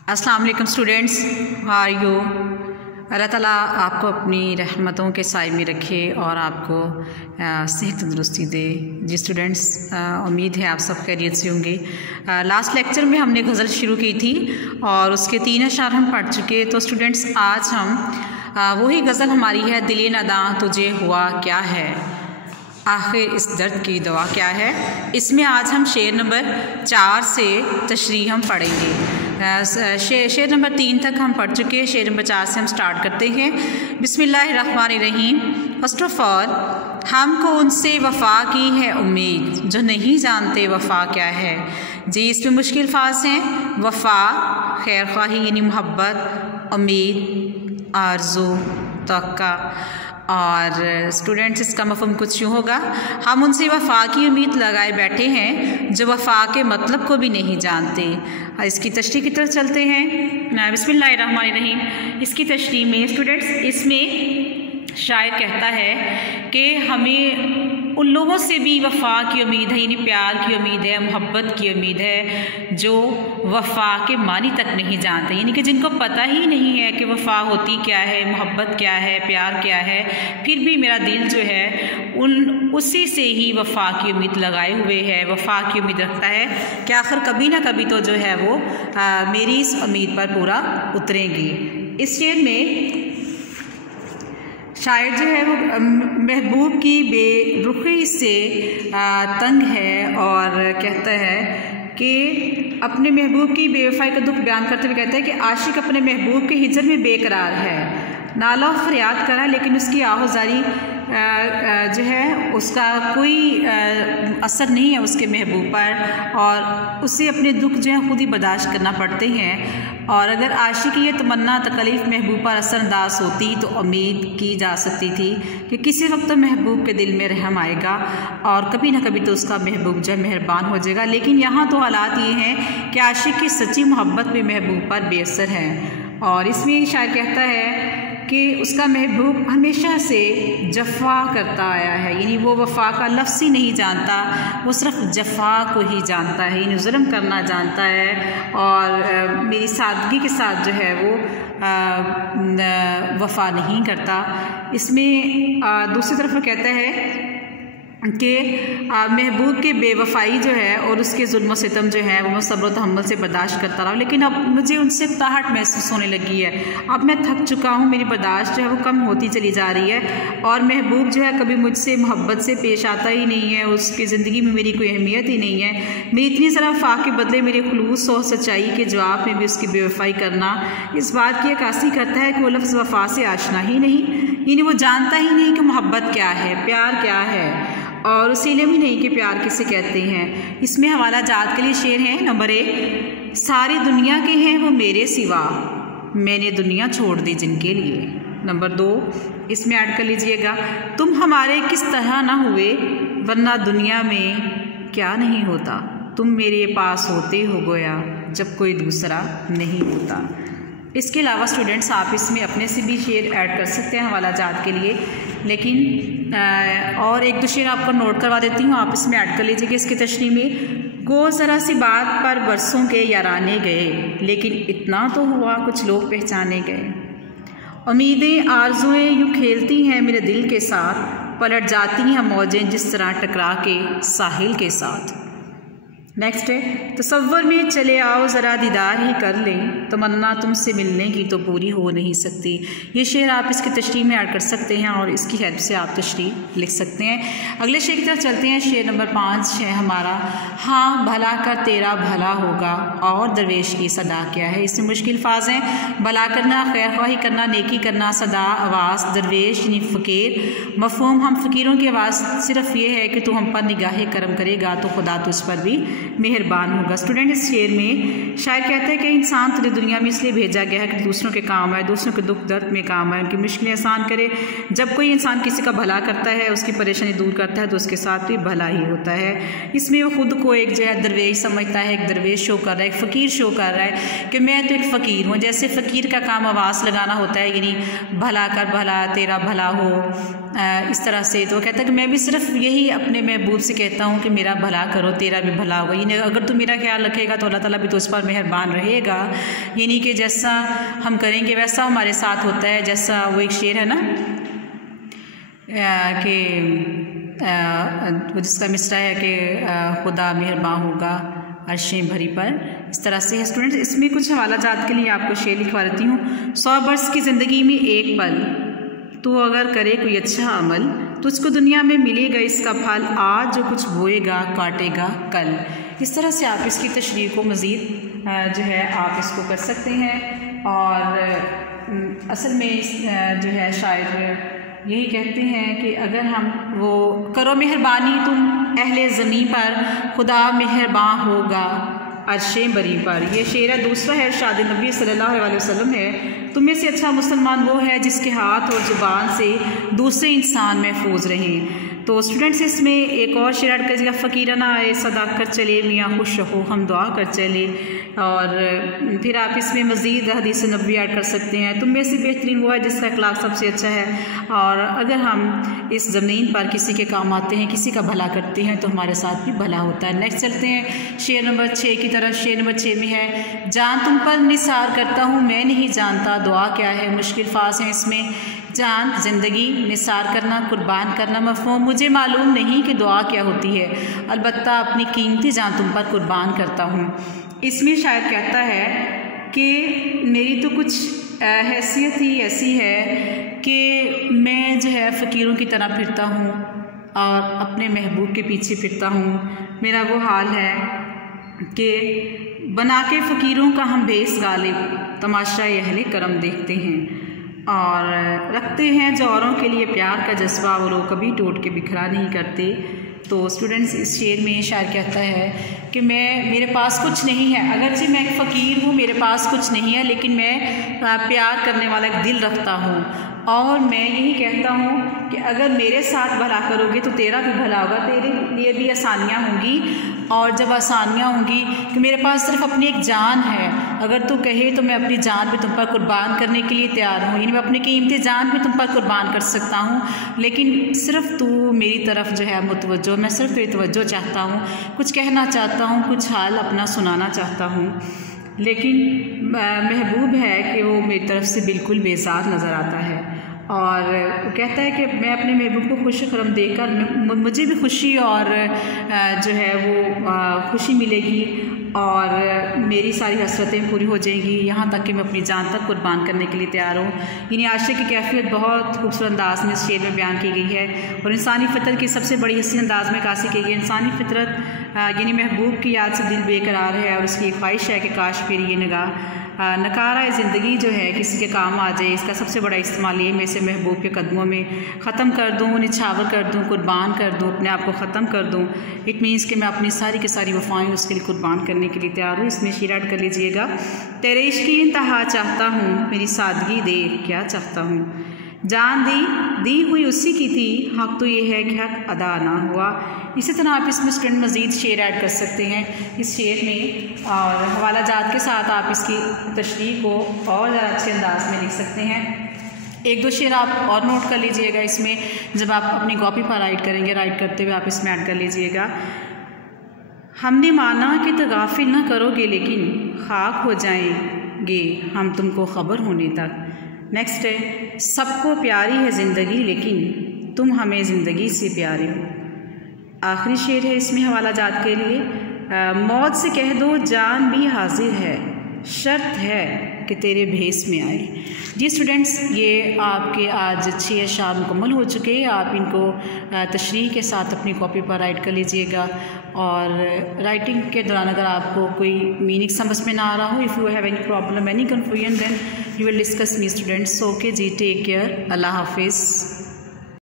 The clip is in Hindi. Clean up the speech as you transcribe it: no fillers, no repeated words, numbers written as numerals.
अस्सलाम वालेकुम स्टूडेंट्स, हाउ आर यू। अल्लाह ताला आपको अपनी रहमतों के साए में रखे और आपको सेहत तंदुरुस्ती दे। जी स्टूडेंट्स, उम्मीद है आप सब खैरियत से होंगे। लास्ट लेक्चर में हमने गज़ल शुरू की थी और उसके 3 अशार हम पढ़ चुके। तो स्टूडेंट्स, आज हम वही गज़ल हमारी है, दिले नदा तुझे हुआ क्या है, आखिर इस दर्द की दवा क्या है। इसमें आज हम शेर नंबर 4 से तशरीह हम पढ़ेंगे। शेर नंबर 3 तक हम पढ़ चुके हैं। शेर नंबर 4 से हम स्टार्ट करते हैं। बिस्मिल्लाहिर्रहमानिर्रहीम। फर्स्ट ऑफ ऑल, हमको उनसे वफ़ा की है उम्मीद जो नहीं जानते वफ़ा क्या है। जी, इसमें मुश्किल फाज हैं। वफ़ा, खैर ख्वाही यानी मोहब्बत, उम्मीद, आरज़ू, तवक्का। और स्टूडेंट्स, इसका मफ़हूम कुछ यूँ होगा, हम उनसे वफ़ा की उम्मीद लगाए बैठे हैं जो वफ़ा के मतलब को भी नहीं जानते। इसकी तशरीह की तरफ चलते हैं। बिस्मिल्लाहिर्रहमानिर्रहीम। इसकी तशरीह में स्टूडेंट्स, इसमें शायर कहता है कि हमें उन लोगों से भी वफ़ा की उम्मीद है, यानी प्यार की उम्मीद है, मोहब्बत की उम्मीद है जो वफ़ा के मानी तक नहीं जानते, यानी कि जिनको पता ही नहीं है कि वफ़ा होती क्या है, मोहब्बत क्या है, प्यार क्या है, फिर भी मेरा दिल जो है उसी से ही वफ़ा की उम्मीद लगाए हुए है, वफ़ा की उम्मीद रखता है कि आखिर कभी ना कभी तो जो है वो मेरी इस उम्मीद पर पूरा उतरेंगी। इस शेर में शायर जो है वो महबूब की बेरुखी से तंग है और कहता है कि अपने महबूब की बेवफाई का दुख बयान करते हुए कहता है कि आशिक अपने महबूब के हिजर में बेकरार है। नाला फरियाद करा लेकिन उसकी आहोजारी जो है उसका कोई असर नहीं है उसके महबूब पर, और उसे अपने दुख जो है खुद ही बर्दाश्त करना पड़ते हैं। और अगर आशिकी ये तमन्ना तकलीफ़ महबूब पर असरअंदाज होती तो उम्मीद की जा सकती थी कि किसी वक्त तो महबूब के दिल में रहम आएगा और कभी ना कभी तो उसका महबूब जो है मेहरबान हो जाएगा। लेकिन यहाँ तो हालात ये हैं कि आशिक की सच्ची मोहब्बत भी महबूब पर बेअसर है। और इसमें शायर कहता है कि उसका महबूब हमेशा से जफ़ा करता आया है, यानी वो वफ़ा का लफ्ज़ ही नहीं जानता, वो सिर्फ जफ़ा को ही जानता है, यानी जुल्म करना जानता है और मेरी सादगी के साथ जो है वो वफ़ा नहीं करता। इसमें दूसरी तरफ वो कहता है कि महबूब के बेवफ़ाई जो है और उसके जुल्म सितम जो है वो मैं सब्र व तहम्मुल से बर्दाश्त करता रहा, लेकिन अब मुझे उनसे ताहट महसूस होने लगी है। अब मैं थक चुका हूँ, मेरी बर्दाश्त जो है वो कम होती चली जा रही है और महबूब जो है कभी मुझसे मोहब्बत से पेश आता ही नहीं है, उसकी ज़िंदगी में मेरी कोई अहमियत ही नहीं है। मेरी इतनी ज़रा वफ़ा के बदले मेरे खुलूस और सच्चाई के जवाब में भी उसकी बेवफ़ाई करना इस बात की अक्कासी करता है कि वो लफ्ज़ वफ़ा से आशना ही नहीं, यानी वो जानता ही नहीं कि मोहब्बत क्या है, प्यार क्या है, और उसे इल्म ही नहीं कि प्यार किसे कहते हैं। इसमें हवाला जात के लिए शेर है। नंबर 1, सारी दुनिया के हैं वो मेरे सिवा, मैंने दुनिया छोड़ दी जिनके लिए। नंबर 2, इसमें ऐड कर लीजिएगा, तुम हमारे किस तरह ना हुए वरना दुनिया में क्या नहीं होता, तुम मेरे पास होते हो गोया जब कोई दूसरा नहीं होता। इसके अलावा स्टूडेंट्स, आप इसमें अपने से भी शेर ऐड कर सकते हैं हवाला जात के लिए, लेकिन और एक दो शेर आपको नोट करवा देती हूँ, आप इसमें ऐड कर लीजिएगा इसकी तशरीह में। गो ज़रा सी बात पर बरसों के याराने गए, लेकिन इतना तो हुआ कुछ लोग पहचाने गए। उम्मीदें आरज़ुएं यूँ खेलती हैं मेरे दिल के साथ, पलट जाती हैं मौजें जिस तरह टकरा के साहिल के साथ। नेक्स्ट है, तसव्वुर में चले आओ ज़रा दीदार ही कर लें, तमन्ना तुमसे मिलने की तो पूरी हो नहीं सकती। ये शेर आप इसकी तशरीह में ऐड कर सकते हैं और इसकी हेल्प से आप तशरीह लिख सकते हैं। अगले शेर की तरफ चलते हैं। शेर नंबर 5 है हमारा, हाँ भला कर तेरा भला होगा और दरवेश की सदा क्या है। इसमें मुश्किल फाज हैं। भला करना, खैर ख्वाही करना, नेकी करना, सदा, आवाज़, दरवेश यानी फ़कीर। मफ़हूम, हम फ़कीरों की आवाज़ सिर्फ ये है कि तू हम पर निगाह करम करेगा तो खुदा तुझ पर भी मेहरबान होगा। स्टूडेंट, इस शेर में शायर कहते हैं कि इंसान पूरी दुनिया में इसलिए भेजा गया है कि दूसरों के काम आए, दूसरों के दुख दर्द में काम आए, उनकी मुश्किलें आसान करे। जब कोई इंसान किसी का भला करता है, उसकी परेशानी दूर करता है तो उसके साथ भी भला ही होता है। इसमें वो खुद को एक जो है दरवेश समझता है, एक दरवेश शो कर रहा है, एक फ़कीर शो कर रहा है कि मैं तो एक फ़कीर हूँ। जैसे फ़कीर का काम आवाज़ लगाना होता है, यानी भला कर भला तेरा भला हो, इस तरह से। तो कहता है कि मैं भी सिर्फ यही अपने महबूब से कहता हूँ कि मेरा भला करो तेरा भी भला होगा, यानी यानी अगर तू मेरा ख्याल रखेगा तो अल्लाह ताला भी तो उस पर मेहरबान रहेगा। यानी कि जैसा हम करेंगे वैसा हमारे साथ होता है। जैसा वो एक शेर है ना कि जिसका मिसरा है कि खुदा मेहरबान होगा अर्शें भरी पर, इस तरह से है। स्टूडेंट्स, इसमें कुछ हवाला जात के लिए आपको शेर लिखवा देती हूँ। 100 वर्ष की ज़िंदगी में एक पल, तू अगर करे कोई अच्छा अमल, तो उसको दुनिया में मिलेगा इसका फल, आज जो कुछ बोएगा काटेगा कल। इस तरह से आप इसकी तशरीह को मज़ीद जो है आप इसको कर सकते हैं। और असल में जो है शायर यही कहते हैं कि अगर हम वो करो मेहरबानी तुम अहले ज़मीं पर, खुदा मेहरबान होगा अर्शें बरी पर। ये शेर है। दूसरा है इरशाद नबी सल्लल्लाहु अलैहि वसल्लम है, तुम में से अच्छा मुसलमान वो है जिसके हाथ और ज़ुबान से दूसरे इंसान महफूज रहें। तो स्टूडेंट्स, इसमें एक और शेर ऐड करिएगा, फ़कीराना आए सदा कर चले, मियाँ खुश रहो हम दुआ कर चले। और फिर आप इसमें मज़ीद हदीस नबवी ऐड कर सकते हैं, तुम में से बेहतरीन वो है जिसका अखलाक सबसे अच्छा है। और अगर हम इस ज़मीन पर किसी के काम आते हैं, किसी का भला करते हैं, तो हमारे साथ भी भला होता है। नेक्स्ट चलते हैं शेर नंबर 6 की तरफ। शेर नंबर 6 में है, जान तुम पर निसार करता हूँ मैं नहीं जानता दुआ क्या है। मुश्किल फास है इसमें, जान ज़िंदगी, निसार करना, कुर्बान करना, मफ़हूम मुझे मालूम नहीं कि दुआ क्या होती है, अलबत्ता अपनी कीमती जान तुम पर कुर्बान करता हूँ। इसमें शायद कहता है कि मेरी तो कुछ हैसियत ही ऐसी है कि मैं जो है फ़कीरों की तरह फिरता हूँ और अपने महबूब के पीछे फिरता हूँ। मेरा वो हाल है कि बना के फ़कीरों का हम भेस गालिब, तमाशा अहले करम देखते हैं और रखते हैं जो औरों के लिए प्यार का जज्बा, वो लोग कभी टूट के बिखरा नहीं करते। तो स्टूडेंट्स, इस शेर में शायर कहता है कि मेरे पास कुछ नहीं है, अगरचे मैं एक फ़कीर हूँ, मेरे पास कुछ नहीं है, लेकिन मैं प्यार करने वाला एक दिल रखता हूँ। और मैं यही कहता हूँ कि अगर मेरे साथ भला करोगे तो तेरा भी भला होगा, तेरे लिए भी आसानियाँ होंगी। और जब आसानियाँ होंगी कि मेरे पास सिर्फ अपनी एक जान है, अगर तू कहे तो मैं अपनी जान भी तुम पर कुर्बान करने के लिए तैयार हूँ, यानी मैं अपनी कीमती जान भी तुम पर कुर्बान कर सकता हूँ, लेकिन सिर्फ तू मेरी तरफ जो है मुतवज्जो, मैं सिर्फ तेरी तवज्जो चाहता हूँ, कुछ कहना चाहता हूँ, कुछ हाल अपना सुनाना चाहता हूँ। लेकिन महबूब है कि वो मेरी तरफ से बिल्कुल बेजार नज़र आता है और वो कहता है कि मैं अपने महबूब को खुश खरम देकर मुझे भी खुशी और जो है वो खुशी मिलेगी और मेरी सारी हसरतें पूरी हो जाएंगी, यहाँ तक कि मैं अपनी जान तक कुर्बान करने के लिए तैयार हूँ। यानी आशिक की कैफियत बहुत खूबसूरत अंदाज में इस शेर में बयान की गई है और इंसानी फितरत की सबसे बड़ी हसीन अंदाज में कासी की गई। इंसानी फितरत यानी महबूब की याद से दिल बेकरार है और उसकी ख्वाहिश है कि काश मेरी ये निगाह नकारा ज़िंदगी जो है किसी के काम आ जाए। इसका सबसे बड़ा इस्तेमाल ये मैं इसे महबूब के कदमों में ख़त्म कर दूँ, निछावर कर दूँ, कुर्बान कर दूँ, अपने आप को ख़त्म कर दूँ। इट मीन्स कि मैं अपनी सारी की सारी वफ़ाएँ उसके लिए कुर्बान करने के लिए तैयार हूँ। इसमें शेर ऐड कर लीजिएगा, तेरे इश्क की इंतहा चाहता हूँ, मेरी सादगी दे क्या चाहता हूँ। जान दी हुई उसी की थी, हक़ तो ये है कि हक़ अदा ना हुआ। इसी तरह आप इसमें स्टूडेंट मज़ीद शेर ऐड कर सकते हैं इस शेर में और हवाला जात के साथ आप इसकी तशरीह को और ज़्यादा अच्छे अंदाज में लिख सकते हैं। एक दो शेर आप और नोट कर लीजिएगा इसमें, जब आप अपनी कॉपी पर राइट करेंगे, राइट करते हुए आप इसमें ऐड कर लीजिएगा। हमने माना कि तो गाफिल ना करोगे, लेकिन खाक हो जाएंगे हम तुमको ख़बर होने तक। नेक्स्ट है, सबको प्यारी है ज़िंदगी, लेकिन तुम हमें ज़िंदगी से प्यारे हो। आखिरी शेर है इसमें हवाला जात के लिए, मौत से कह दो जान भी हाजिर है, शर्त है कि तेरे भेस में आए। जी स्टूडेंट्स, ये आपके आज 6 अशआर मुकम्मल हो चुके हैं। आप इनको तशरीह के साथ अपनी कॉपी पर राइट कर लीजिएगा और राइटिंग के दौरान अगर आपको कोई मीनिंग समझ में ना आ रहा हो, if you have any problem, any confusion, then you will discuss me students. Okay जी, टेक केयर, अल्लाह हाफिज़।